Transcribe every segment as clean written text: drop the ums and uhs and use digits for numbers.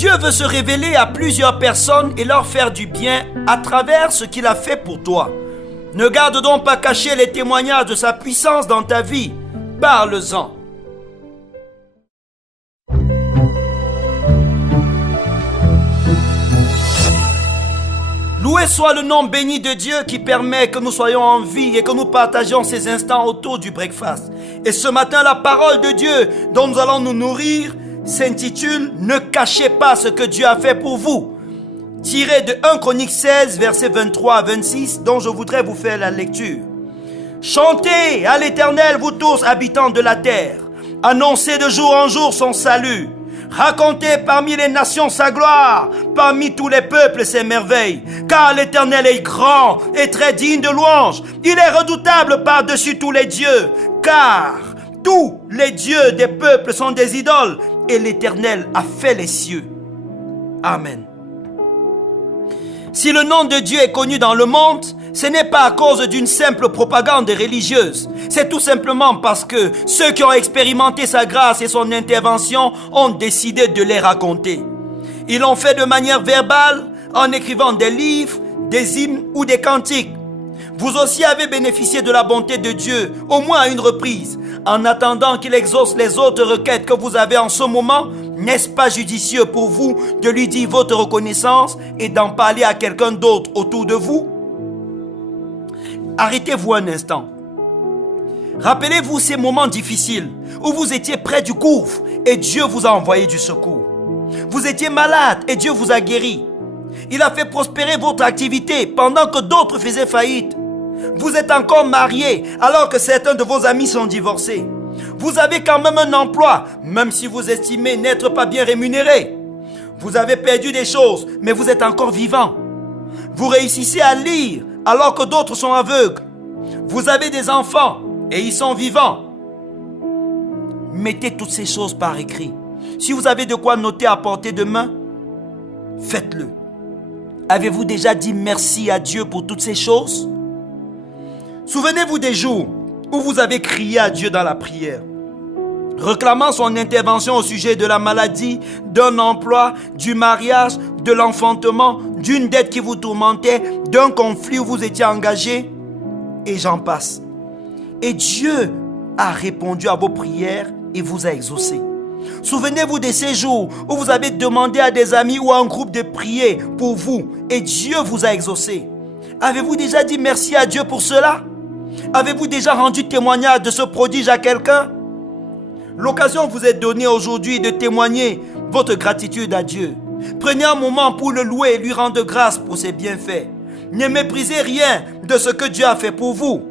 Dieu veut se révéler à plusieurs personnes et leur faire du bien à travers ce qu'il a fait pour toi. Ne garde donc pas caché les témoignages de sa puissance dans ta vie. Parle-en. Loué soit le nom béni de Dieu qui permet que nous soyons en vie et que nous partagions ces instants autour du breakfast. Et ce matin, la parole de Dieu dont nous allons nous nourrir s'intitule « Ne cachez pas ce que Dieu a fait pour vous ». Tiré de 1 Chroniques 16, versets 23 à 26, dont je voudrais vous faire la lecture. « Chantez à l'Éternel, vous tous, habitants de la terre. Annoncez de jour en jour son salut. Racontez parmi les nations sa gloire, parmi tous les peuples ses merveilles. Car l'Éternel est grand et très digne de louange. Il est redoutable par-dessus tous les dieux. Car tous les dieux des peuples sont des idoles et l'Éternel a fait les cieux. » Amen. Si le nom de Dieu est connu dans le monde, ce n'est pas à cause d'une simple propagande religieuse. C'est tout simplement parce que ceux qui ont expérimenté sa grâce et son intervention ont décidé de les raconter. Ils l'ont fait de manière verbale, en écrivant des livres, des hymnes ou des cantiques. Vous aussi avez bénéficié de la bonté de Dieu, au moins à une reprise. En attendant qu'il exauce les autres requêtes que vous avez en ce moment, n'est-ce pas judicieux pour vous de lui dire votre reconnaissance et d'en parler à quelqu'un d'autre autour de vous? Arrêtez-vous un instant. Rappelez-vous ces moments difficiles où vous étiez près du gouffre et Dieu vous a envoyé du secours. Vous étiez malade et Dieu vous a guéri. Il a fait prospérer votre activité pendant que d'autres faisaient faillite. Vous êtes encore marié alors que certains de vos amis sont divorcés. Vous avez quand même un emploi, même si vous estimez n'être pas bien rémunéré. Vous avez perdu des choses, mais vous êtes encore vivant. Vous réussissez à lire alors que d'autres sont aveugles. Vous avez des enfants et ils sont vivants. Mettez toutes ces choses par écrit. Si vous avez de quoi noter à portée de main, faites-le. Avez-vous déjà dit merci à Dieu pour toutes ces choses? Souvenez-vous des jours où vous avez crié à Dieu dans la prière, réclamant son intervention au sujet de la maladie, d'un emploi, du mariage, de l'enfantement, d'une dette qui vous tourmentait, d'un conflit où vous étiez engagé, et j'en passe. Et Dieu a répondu à vos prières et vous a exaucé. Souvenez-vous de ces jours où vous avez demandé à des amis ou à un groupe de prier pour vous et Dieu vous a exaucé. Avez-vous déjà dit merci à Dieu pour cela? Avez-vous déjà rendu témoignage de ce prodige à quelqu'un? L'occasion vous est donnée aujourd'hui de témoigner votre gratitude à Dieu. Prenez un moment pour le louer et lui rendre grâce pour ses bienfaits. Ne méprisez rien de ce que Dieu a fait pour vous.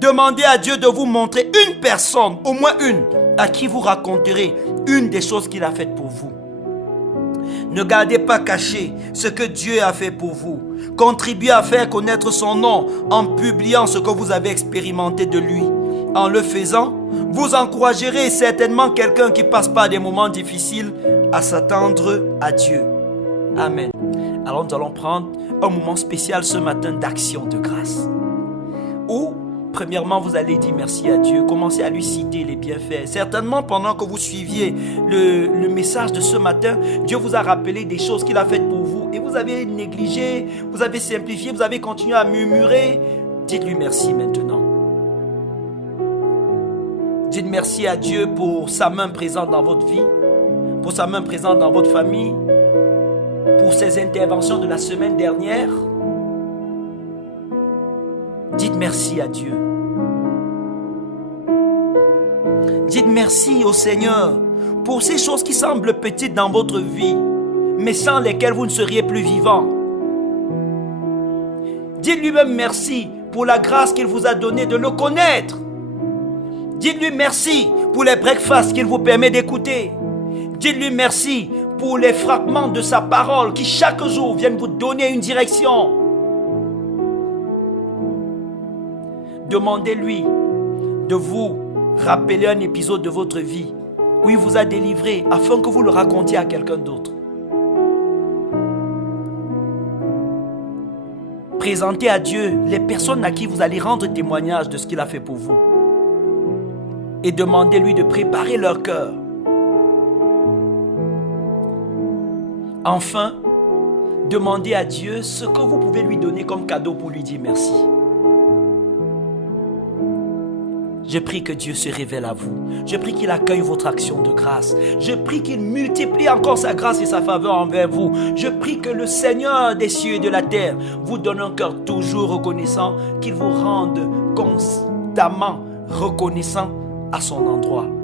Demandez à Dieu de vous montrer une personne, au moins une, à qui vous raconterez une des choses qu'il a faites pour vous. Ne gardez pas caché ce que Dieu a fait pour vous. Contribuez à faire connaître son nom en publiant ce que vous avez expérimenté de lui. En le faisant, vous encouragerez certainement quelqu'un qui passe par des moments difficiles à s'attendre à Dieu. Amen. Alors nous allons prendre un moment spécial ce matin d'action de grâce. Où, premièrement, vous allez dire merci à Dieu. Commencez à lui citer les bienfaits. Certainement, pendant que vous suiviez le message de ce matin, Dieu vous a rappelé des choses qu'il a faites pour vous. Et vous avez négligé, vous avez simplifié, vous avez continué à murmurer. Dites-lui merci maintenant. Dites merci à Dieu pour sa main présente dans votre vie, pour sa main présente dans votre famille, pour ses interventions de la semaine dernière. Dites merci à Dieu. Dites merci au Seigneur pour ces choses qui semblent petites dans votre vie, mais sans lesquelles vous ne seriez plus vivant. Dites-lui même merci pour la grâce qu'il vous a donnée de le connaître. Dites-lui merci pour les breakfasts qu'il vous permet d'écouter. Dites-lui merci pour les fragments de sa parole qui chaque jour viennent vous donner une direction. Demandez-lui de vous rappeler un épisode de votre vie où il vous a délivré afin que vous le racontiez à quelqu'un d'autre. Présentez à Dieu les personnes à qui vous allez rendre témoignage de ce qu'il a fait pour vous. Et demandez-lui de préparer leur cœur. Enfin, demandez à Dieu ce que vous pouvez lui donner comme cadeau pour lui dire merci. Je prie que Dieu se révèle à vous. Je prie qu'il accueille votre action de grâce. Je prie qu'il multiplie encore sa grâce et sa faveur envers vous. Je prie que le Seigneur des cieux et de la terre vous donne un cœur toujours reconnaissant, qu'il vous rende constamment reconnaissant à son endroit.